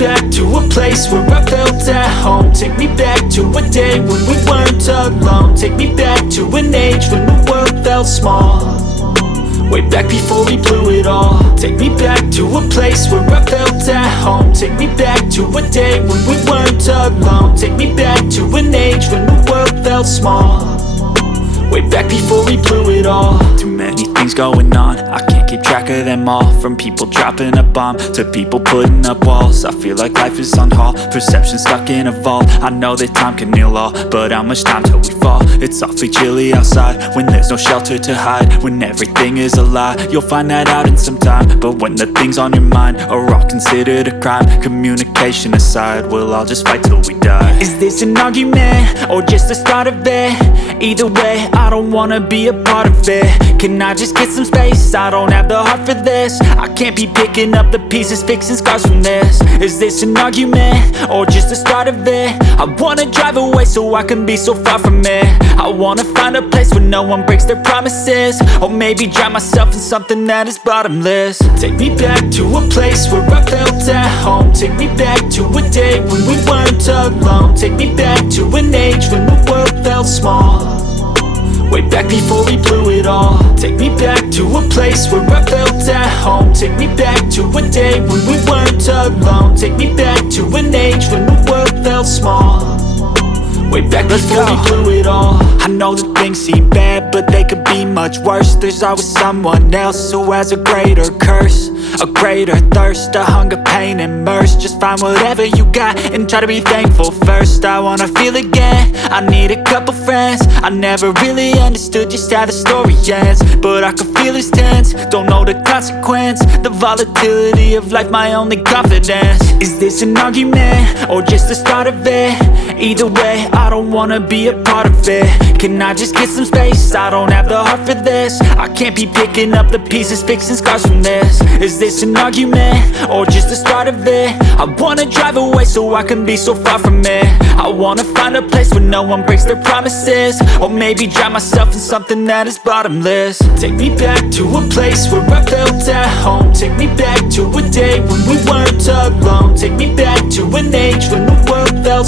back to a place where I felt at home. Take me back to a day when we weren't alone. Take me back to an age when the world felt small, way back before we blew it all. Take me back to a place where I felt at home. Take me back to a day when we weren't alone. Take me back to an age when the world felt small, way back before we blew it all. Too many things going on, I can't keep track of them all. From people dropping a bomb to people putting up walls. I feel like life is on hold, perception stuck in a vault. I know that time can heal all, but how much time till we fall? It's awfully chilly outside when there's no shelter to hide. When everything is a lie, you'll find that out in some time. But when the things on your mind are all considered a crime, communication aside, we'll all just fight till we die. Is this an argument or just the start of it? Either way, I don't wanna be a part of it. Can I just get some space? I don't have the heart for this. I can't be picking up the pieces, fixing scars from this. Is this an argument or just the start of it? I wanna drive away so I can be so far from it. I wanna find a place where no one breaks their promises, or maybe drown myself in something that is bottomless. Take me back to a place where I felt at home. Take me back to a day when we weren't alone. Take me back to an age when the world felt small, way back before we blew it all. Take me back to a place where I felt at home. Take me back to a day when we weren't alone. Take me back to an age when the world felt small, way back before we blew it all. I know that things seem bad, but they could be much worse. There's always someone else who has a greater curse, a greater thirst, a hunger, pain, and mercy. Just find whatever you got and try to be thankful first. I wanna feel again, I need a couple friends. I never really understood just how the story ends, but I can feel it's tense, don't know the consequence. The volatility of life, my only confidence. Is this an argument or just the start of it? Either way, I don't wanna be a part of it. Can I just get some space? I don't have the heart for this. I can't be picking up the pieces, fixing scars from this. Is this an argument or just the start of it? I wanna drive away so I can be so far from it. I wanna find a place where no one breaks their promises, or maybe drown myself in something that is bottomless. Take me back to a place where I felt at home. Take me back to a day when we weren't alone. Take me back